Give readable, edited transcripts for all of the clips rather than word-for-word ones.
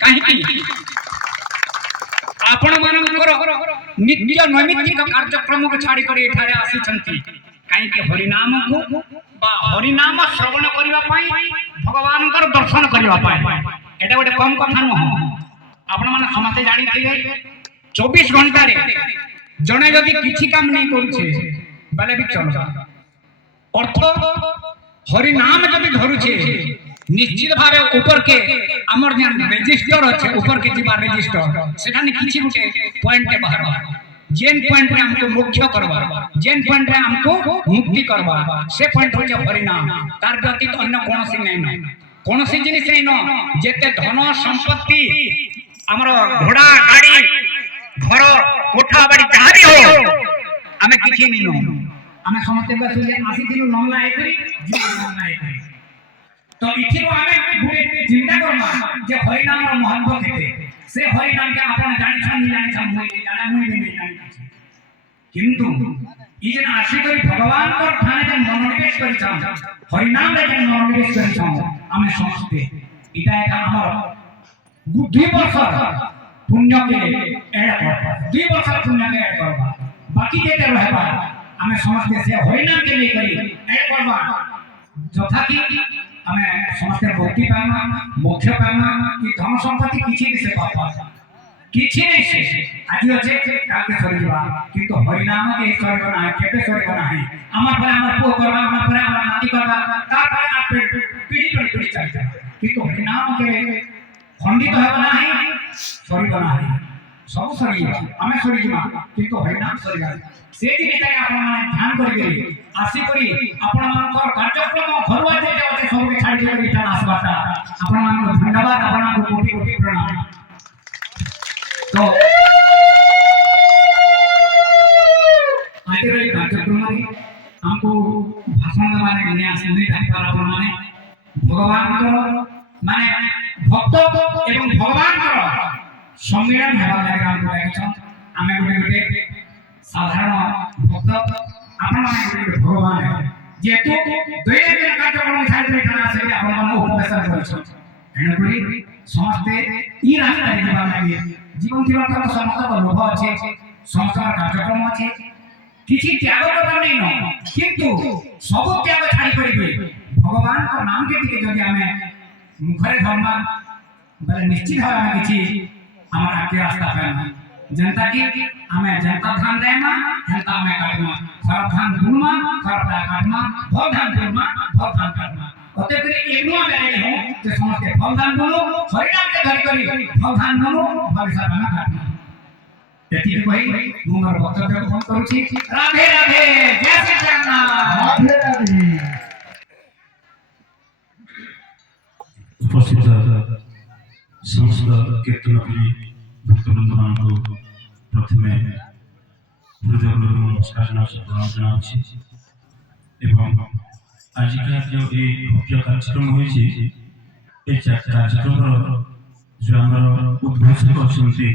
कहीं आपण मानकर नित्य नैमित्तिक कार्यक्रम को छाड़ी कर एठारे आसी छंती कहीं के हरिनाम को बा हरिनाम श्रवण करिवा पाई भगवान कर दर्शन करिवा पाई एटा गोटे कम कथा न आपण माने समस्त जानि थिबे 24 घंटा रे जने जदी किछि काम नहीं करूछे बाले भी चल अर्थ हरिनाम जदी धरुछे निश्चित भावे ऊपर के हमर ज्ञान रजिस्टर अछि ऊपर के जीवा रजिस्टर सेठाने किछि गुटे पॉइंट के बाहर जेन पॉइंट रे हमको मुख्य करबा जेन पॉइंट रे हमको मुक्ति करबा से पॉइंट होचे हरिनाम तार व्यतीत अन्य कोनोसी नै कोनोसी जिनिस नै न जेते धन संपत्ति हमर घोड़ा गाड़ी घर कोठा बाड़ी जहाँ भी हो हमें किछि नै न हमें समझते बसले आसी दिनु नमला एकरी जीवन नमला एकरी तो इथिरो हमें गुटे चिंता करमा जे हरिनाम रो महत्व केते से हरिनाम के आपण जानि छन मुई जाना मुई नै जानि किंतु ई जे आशी करी भगवान को ठाने जे मनोनिवेश करि छन हरिनाम रे जे मनोनिवेश करि छन हमें समझते इटा एटा हमर 2 वर्ष पुण्य के ऐड करबा 2 वर्ष पुण्य के ऐड करबा बाकी जेते रहबा हमें समझते से हरिनाम के नहीं करी ऐड करबा जथा कि हमें समझते मुक्ति पाना मोक्ष पाना कि धन संपत्ति किछि से पापा किछि नहीं से आज अच्छे काल के सरी जबा किंतु हरिनाम के सरी बना है केते सरी बना है हमर पर हमर पो करबा हमर पर हमर नाती करबा ता पर आप पीढ़ी पर पीढ़ी चल जाए किंतु हरिनाम के खंडित है बना है सरी बना है सब सरी हमें सरी जबा किंतु हरिनाम सरी जाए से जिनिस आपण ध्यान करी आसी करी आपण मानकर कार्यक्रम घरवा जे जे सब के छाड़ी करी इटा आसबाटा आपण मान धन्यवाद आपण को कोटि कोटि प्रणाम तो आज रे कार्यक्रम में हमको भाषण माने ने आसी नहीं पार आपण माने भगवान को माने भक्त एवं भगवान को सम्मेलन हेबा लागे हमको लागिछ हमें गुटे साधारण भक्त आपण माने भगवान है जेतु दैनिक कार्यक्रम छाड़ी खाना से आपण माने उपदेश करछ एनपुरी समस्ते ई रास्ता रे जबा लागे जीवन जीवन का समस्त लोभ अछि संस्कार कार्यक्रम अछि किछि त्याग करबा नै न किंतु सब त्याग छाड़ी करिवे भगवान को नाम के टिके जदि हमें मुखरे धर्मा बले निश्चित है हमें किछि हमरा के रास्ता पाना जनता की हमें जनता ध्यान देना जनता हमें काटना खराब ध्यान दूरमा खराब काटना भव ध्यान दूरमा भव ध्यान काटना ओते करे एकनुआ बेले हो जे समझते भव ध्यान दूलो हरिनाम के धरि करी भव ध्यान दूलो भविष्य बना काटना एति कहि मोर वक्तव्य को बंद करू छी राधे राधे जय श्री जगन्नाथ राधे राधे उपस्थित समस्त कीर्तनप्रिय भक्तवृंदमान को प्रथमे हृदय नमस्कार प्रणाम एवं आज का जो ये भव्य कार्यक्रम होइछि ए कार्यक्रम जो आमर उद्घोषक अच्छे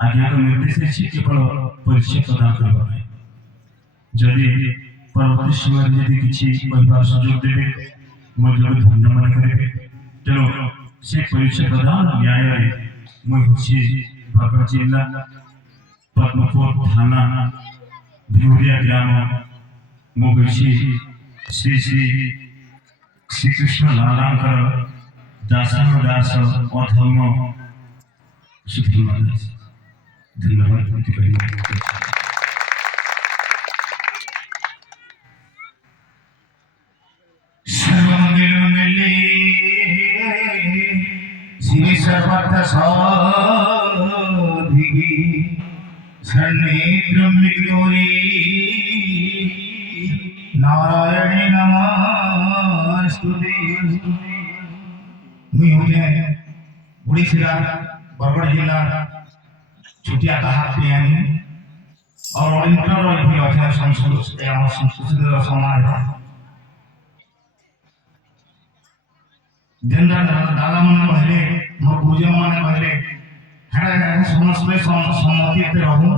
आज्ञा निर्देश है केवल परिचय प्रदान करने जदि परवर्ती समय यदि किसी परिवार सुजोग देवे मुझे धन्य मन करेंगे तेणु से परिचय प्रदान न्याय मुझे भरगढ़ जिला पद्मपुर थाना भिवरिया ग्राम मुगसी श्री श्री श्रीकृष्ण लालांकर दासानुदास अधर्म सुखी महाराज धन्यवाद श्री सर्वत्र साधिकी शरणेत्रम्बिकोरी नारायणी नमस्तुते। मुझे होते उड़ीसा बरगढ़ जिला छुटिया कहा और इंटर भी अच्छे संस्कृति समाज जेनरा दादा मन कहले मोर गुरुजी मन कहले हेडा समस्त सम्मति ते रहू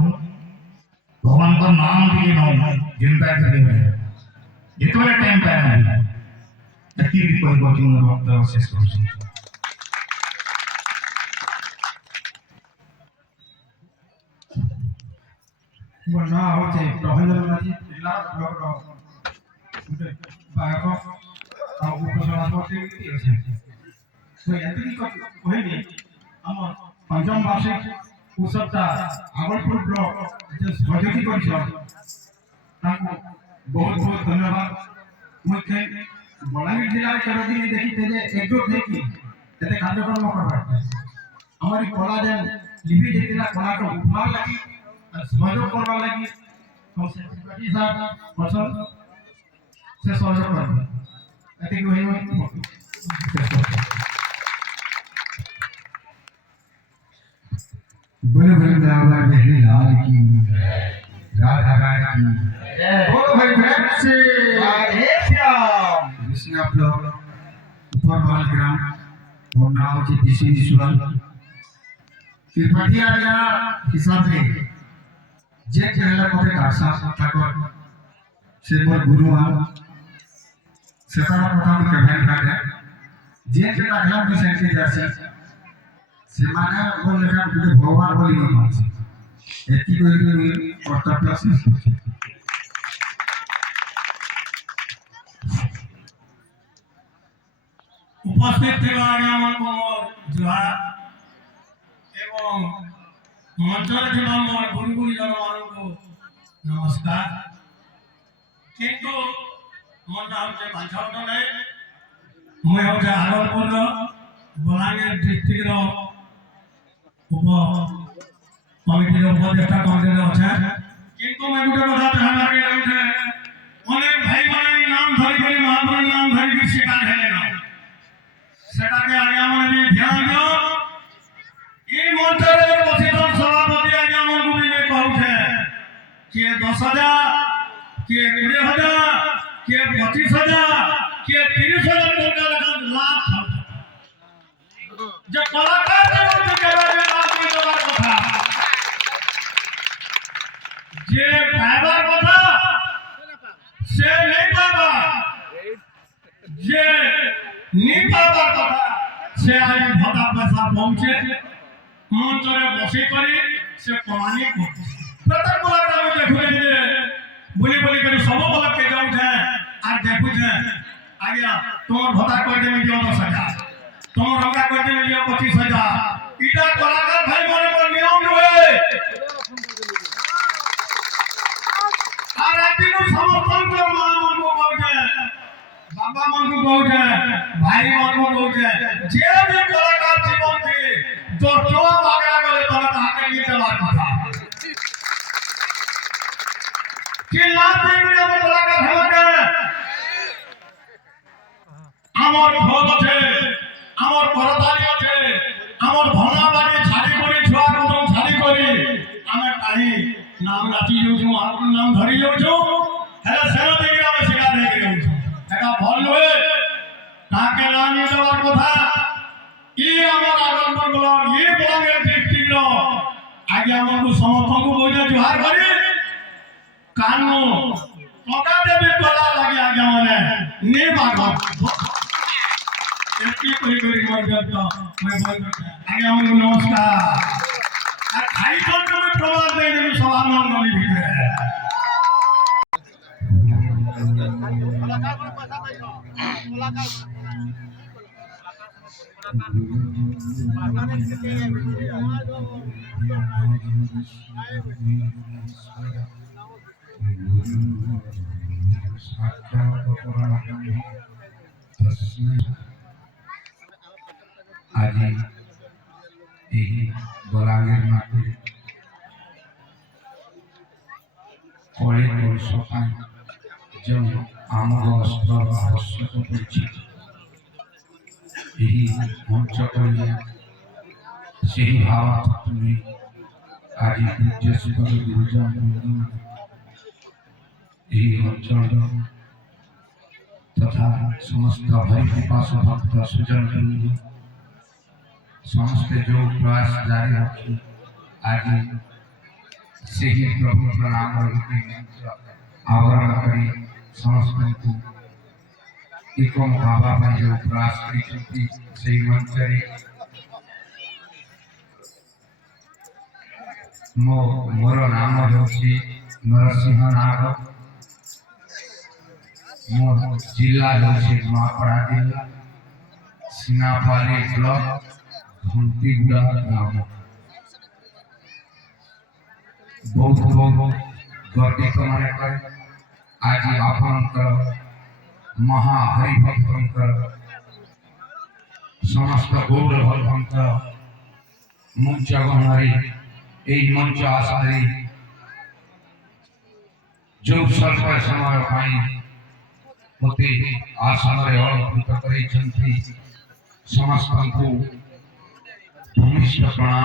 भगवान को नाम दिए न जेनता करे जेतबे टाइम पाए ना एति भी कोई बात मोर वक्त शेष कर ମୋ ନାଁ ହେଉଛି ପ୍ରଭଞ୍ଜନ ମାଝୀ ଜିଲ୍ଲା ବ୍ଲକର ଗୋଟେ ବାହକ ଆଉ ଉପସଭାପତି ଅଛି। ମୁଁ ଏତିକି କହିବି ଆମ ପଞ୍ଚମ ବାର୍ଷିକ ଉତ୍ସବଟା ଆଗଲପୁର ବ୍ଲକ ଯେ ସହଯୋଗୀ କରିଛ ତାଙ୍କୁ ବହୁତ ବହୁତ ଧନ୍ୟବାଦ। ମୁଁ ବଲାଙ୍ଗୀର ଜିଲ୍ଲାରେ କେବେ ଦିନ ଦେଖିଛେ ଯେ ଏକଜୁଟ ହେଇକି ଏତେ କାର୍ଯ୍ୟକ୍ରମ କରବାର আমার কলা যেন লিপি যেটা কলাকে উঠার লাগি সহযোগ করবার লাগি সেক্রেটারি সাহেব বছর সে সহযোগ করবে এতে কি হইব बोलो बोलो बाबा बिहारी लाल की राधा रानी की बोलो भाई प्रेम से राधे श्याम। जिसमें आप लोग ऊपर वाले ग्राम और नाव की दिशा विश्वाल त्रिपाठी आज्ञा हिसाब से जे केरला कोटे दासा ठाकुर से पर गुरु आ सेतारा प्रथम कमेंट काटे जे के दाखला में सेंटी जासे से माने बोल लेखा गुटे भगवान बोली न मानसे एति कोई कर्तव्य से উপস্থিত থাকা আমার জোহার এবং মঞ্চরে থাকা আমার গুরু গুরুজন মানুষ নমস্কার। কিন্তু মোর নাম হচ্ছে বাঞ্ছাওটা নাই মুই হচ্ছে আগলপুর বলাঙ্গীর ডিস্ট্রিক্টর উপ কমিটির উপদেষ্টা কমিটির আছে। কিন্তু মুই গোটে কথা ধ্যান রাখি রয়েছে অনেক ভাই মানে নাম ধরি করে মহাপুরের নাম ধরি করে শিকার হেলে না সেটাকে আগে আমার ধ্যান দিও। এই মঞ্চের বসিত সভাপতি আগে আমার গুলিনে কହୁছে কে 10,000 কে 20,000 কে 25,000 কে 30,000 টাকা লাগান লাখ যে কলাকার জীবন থেকে লাভ দেওয়ার কথা যে পাইবার কথা সে নেই পাবা যে নি পাবার কথা সে আগে ভোটা পয়সা পৌঁছে মঞ্চরে বসে করে সে কমানি করছে প্রত্যেক বলাটা আমি দেখুন যে বলি বলি করে সব বলাকে যাউছে আর দেখুছে আগে তোমার ভোটা করে দেবে দিও 10,000 তোমার রঙা করে দেবে দিও 25,000 এটা কলাকার ভাই মনে করে নিয়ম নয়। আর একদিন সমর্থন করে মা মনকো কইছে বাবা মনকো কইছে ভাই মনকো কইছে যে भी কলাকার জীবন কে দর্শক আগলা গলে তারা তাকে নিয়ে যাওয়ার কথা কি লাভ দেবে আমার কলাকার হওয়াকে আমার ভোগ আছে আমার করতালি আছে আমার ভনা বাড়ি ছাড়ি করে ছুয়া কদম ছাড়ি করে আমি কাহি নাম রাখি যাচ্ছু আপনার নাম ধরি যাচ্ছু হ্যাঁ সেনা থেকে আমি শিকার হয়ে যাচ্ছু এটা ভুল নয় তাকে না নিয়ে যাওয়ার কথা ই আমার আগমন ব্লক ই ব্লকের ডিস্ট্রিক্টর আগে আমাকে সমর্থক বইটা জোহার করে কানু টকা দেবে কলা লাগে আগে মানে নে বাগত এটি করি করি মর্যাদা মই বল আগে আমাকে নমস্কার আর খাই করতে প্রমাণ দেই দেবে সবার মঙ্গলি ভিতরে आज यही बलांगीर माटी कले पुरुष जो आमर अस्त्र आवश्यक पड़ी मंच से भाव आज पूज्य शिव गुरुजन अंचल तथा समस्त हरिपास भक्त सुजन समस्ते जो प्रयास जारी रखी आज से ही प्रभु प्रणाम आवरण करी समस्त को एक बाबा जो प्रयास करी मंच मोर नाम हूँ नरसिंह नाग मोर जिला होछि नूआपड़ा जिला सिनापाली ब्लॉक घंटीगुड़ा गाँव बहुत बहुत गर्वित मन करे आज आपनकर महाहरिभक्तंकर समस्त गौर भक्तंकर मंच गहनारी এই मंच आसारी जो स्वल्प समय पाई मते आसनरे अलंकृत करै समस्त को भूमिष्ठ प्रणाम।